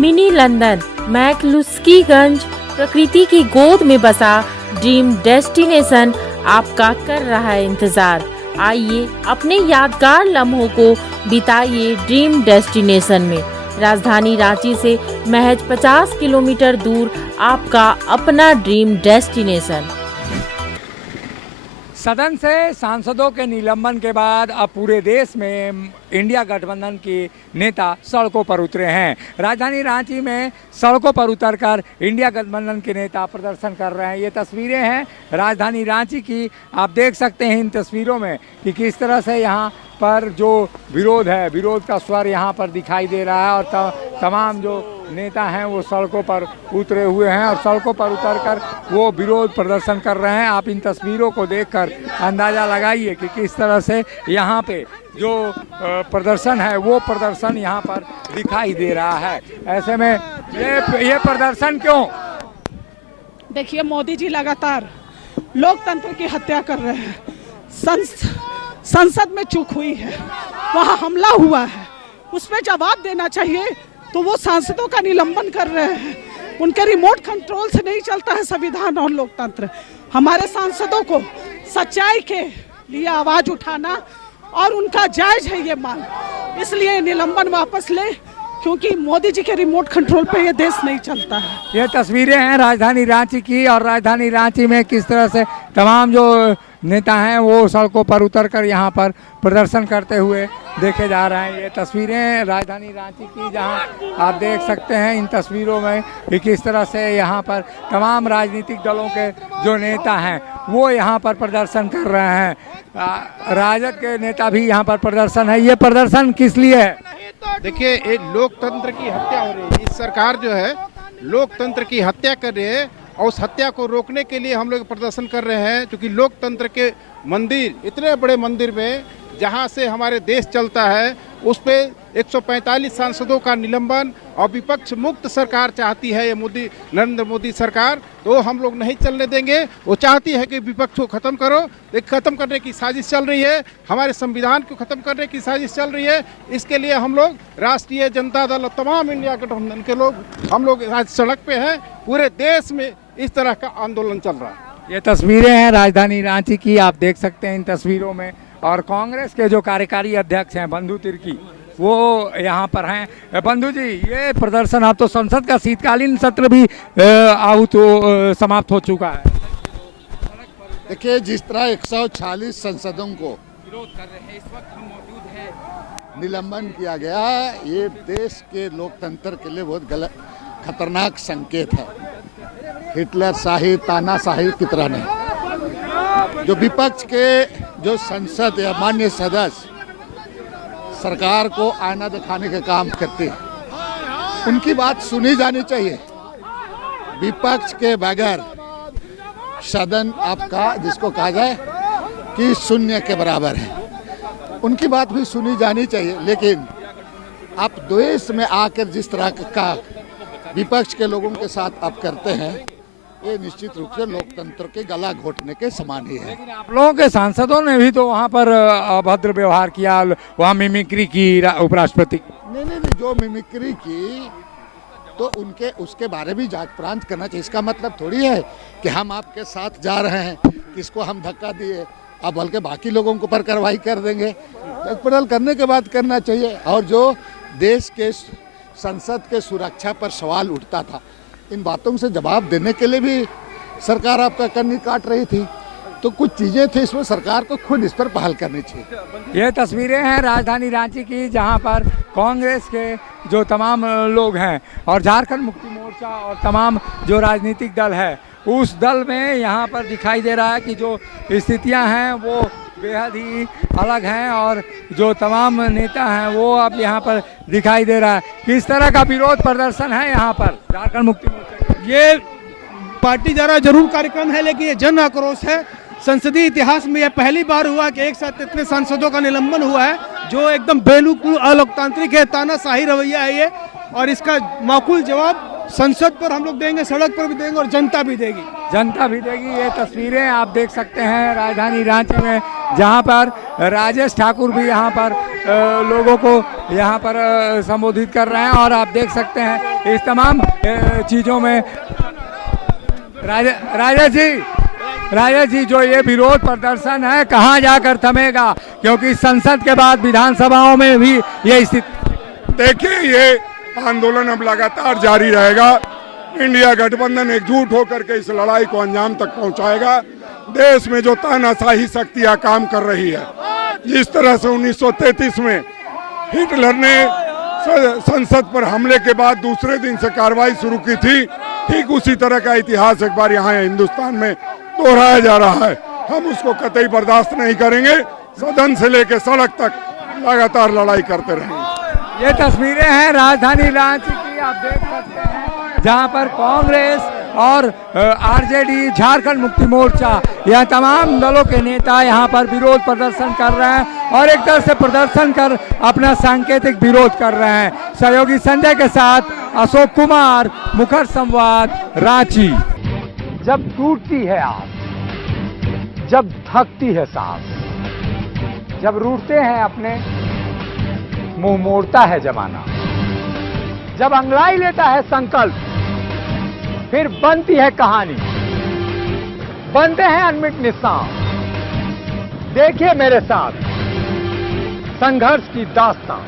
Mini London McCluskieganj प्रकृति की गोद में बसा ड्रीम डेस्टिनेशन आपका कर रहा है इंतजार। आइए अपने यादगार लम्हों को बिताइए ड्रीम डेस्टिनेशन में। राजधानी रांची से महज 50 किलोमीटर दूर आपका अपना ड्रीम डेस्टिनेशन। सदन से सांसदों के निलंबन के बाद अब पूरे देश में इंडिया गठबंधन के नेता सड़कों पर उतरे हैं। राजधानी रांची में सड़कों पर उतरकर इंडिया गठबंधन के नेता प्रदर्शन कर रहे हैं। ये तस्वीरें हैं राजधानी रांची की। आप देख सकते हैं इन तस्वीरों में कि किस तरह से यहाँ पर जो विरोध है, विरोध का स्वर यहाँ पर दिखाई दे रहा है और तमाम जो नेता हैं वो सड़कों पर उतरे हुए हैं और सड़कों पर उतरकर वो विरोध प्रदर्शन कर रहे हैं। आप इन तस्वीरों को देखकर अंदाज़ा लगाइए कि किस तरह से यहाँ पे जो प्रदर्शन है वो प्रदर्शन यहाँ पर दिखाई दे रहा है। ऐसे में ये प्रदर्शन क्यों? देखिए, मोदी जी लगातार लोकतंत्र की हत्या कर रहे हैं। संसद में चूक हुई है, वहाँ हमला हुआ है, उसमें जवाब देना चाहिए। तो वो सांसदों का निलंबन कर रहे हैं। उनके रिमोट कंट्रोल से नहीं चलता है संविधान और लोकतंत्र। हमारे सांसदों को सच्चाई के लिए आवाज उठाना और उनका जायज है ये मांग, इसलिए निलंबन वापस ले, क्योंकि मोदी जी के रिमोट कंट्रोल पे ये देश नहीं चलता है। ये तस्वीरें हैं राजधानी रांची की और राजधानी रांची में किस तरह से तमाम जो नेता हैं वो सड़कों पर उतरकर यहाँ पर प्रदर्शन करते हुए देखे जा रहे हैं। ये तस्वीरें राजधानी रांची की, जहाँ आप देख सकते हैं इन तस्वीरों में कि किस तरह से यहाँ पर तमाम राजनीतिक दलों के जो नेता हैं वो यहाँ पर प्रदर्शन कर रहे हैं। राजद के नेता भी यहाँ पर प्रदर्शन है। ये प्रदर्शन किस लिए है? देखिए, एक लोकतंत्र की हत्या हो रही है। इस सरकार जो है लोकतंत्र की हत्या कर रही है और उस हत्या को रोकने के लिए हम लोग प्रदर्शन कर रहे हैं। क्योंकि लोकतंत्र के मंदिर, इतने बड़े मंदिर में जहां से हमारे देश चलता है, उस पे 145 सांसदों का निलंबन और विपक्ष मुक्त सरकार चाहती है ये नरेंद्र मोदी सरकार। तो हम लोग नहीं चलने देंगे। वो चाहती है कि विपक्ष को खत्म करो। एक खत्म करने की साजिश चल रही है, हमारे संविधान को खत्म करने की साजिश चल रही है। इसके लिए हम लोग राष्ट्रीय जनता दल और तमाम इंडिया गठबंधन के लोग हम लोग आज सड़क पे हैं। पूरे देश में इस तरह का आंदोलन चल रहा है। ये तस्वीरें हैं राजधानी रांची की, आप देख सकते हैं इन तस्वीरों में। और कांग्रेस के जो कार्यकारी अध्यक्ष हैं बंधु तिर्की, वो यहाँ पर हैं। बंधु जी, ये प्रदर्शन, अब तो संसद का शीतकालीन सत्र भी समाप्त हो चुका है। देखिए, जिस तरह 146 सांसदों को विरोध कर रहे हैं, इस वक्त हम मौजूद हैं, निलंबन किया गया, ये देश के लोकतंत्र के लिए बहुत गलत, खतरनाक संकेत है। हिटलर शाही, तानाशाही की तरह नहीं। जो विपक्ष के जो संसद या मान्य सदस्य सरकार को आईना दिखाने का काम करते हैं, उनकी बात सुनी जानी चाहिए। विपक्ष के बगैर सदन आपका, जिसको कहा जाए कि शून्य के बराबर है, उनकी बात भी सुनी जानी चाहिए। लेकिन आप द्वेष में आकर जिस तरह का विपक्ष के लोगों के साथ आप करते हैं, ये निश्चित रूप से लोकतंत्र के गला घोटने के समान ही है। लेकिन आप लोगों के सांसदों ने भी तो वहाँ पर अभद्र व्यवहार किया, वहाँ मिमिक्री की उपराष्ट्रपति। नहीं, जो मिमिक्री की तो उनके उसके बारे में जांच पड़ताल करना चाहिए। इसका मतलब थोड़ी है कि हम आपके साथ जा रहे हैं, किसको हम धक्का दिए, अब बल्कि बाकी लोगों के ऊपर कार्रवाई कर देंगे। जांच पड़ताल करने के बाद करना चाहिए। और जो देश के संसद के सुरक्षा पर सवाल उठता था, इन बातों से जवाब देने के लिए भी सरकार आपका कन्नी काट रही थी। तो कुछ चीज़ें थी, इसमें सरकार को खुद इस पर पहल करनी चाहिए। ये तस्वीरें हैं राजधानी रांची की, जहां पर कांग्रेस के जो तमाम लोग हैं और झारखंड मुक्ति मोर्चा और तमाम जो राजनीतिक दल है, उस दल में यहाँ पर दिखाई दे रहा है कि जो स्थितियाँ हैं वो बेहद ही अलग हैं और जो तमाम नेता हैं वो अब यहाँ पर दिखाई दे रहा है। किस तरह का विरोध प्रदर्शन है यहाँ पर झारखंड मुक्ति मोर्चा? ये पार्टी द्वारा जरूर कार्यक्रम है, लेकिन ये जन आक्रोश है। संसदीय इतिहास में यह पहली बार हुआ कि एक साथ इतने सांसदों का निलंबन हुआ है, जो एकदम बेलूकुल अलोकतांत्रिक है, तानाशाही रवैया है ये। और इसका माकूल जवाब संसद पर हम लोग देंगे, सड़क पर भी देंगे और जनता भी देगी। जनता भी देगी। ये तस्वीरें आप देख सकते हैं राजधानी रांची में, जहां पर राजेश ठाकुर भी यहाँ पर लोगों को यहाँ पर संबोधित कर रहे हैं और आप देख सकते हैं इस तमाम चीज़ों में राजा जी जो ये विरोध प्रदर्शन है कहाँ जाकर थमेगा, क्योंकि संसद के बाद विधानसभाओं में भी ये स्थिति। देखिए, ये आंदोलन अब लगातार जारी रहेगा। इंडिया गठबंधन एकजुट होकर के इस लड़ाई को अंजाम तक पहुंचाएगा। देश में जो तानाशाही शक्तियां काम कर रही है, जिस तरह से 1933 में हिटलर ने संसद पर हमले के बाद दूसरे दिन से कार्रवाई शुरू की थी, ठीक उसी तरह का इतिहास एक बार यहाँ हिंदुस्तान में दोहराया जा रहा है। हम उसको कतई बर्दाश्त नहीं करेंगे। सदन से लेकर सड़क तक लगातार लड़ाई करते रहेंगे। ये तस्वीरें हैं राजधानी रांची की, आप देख सकते हैं, जहां पर कांग्रेस और आरजेडी, झारखंड मुक्ति मोर्चा, यह तमाम दलों के नेता यहां पर विरोध प्रदर्शन कर रहे हैं और एक तरह से प्रदर्शन कर अपना सांकेतिक विरोध कर रहे हैं। सहयोगी संजय के साथ अशोक कुमार, मुखर संवाद, रांची। जब टूटती है आस, जब थकती है सांस, जब रूठते हैं अपने, मुंह मोड़ता है जमाना, जब अंगड़ाई लेता है संकल्प, फिर बनती है कहानी, बनते हैं अनमिट निशान। देखिए मेरे साथ संघर्ष की दास्तां।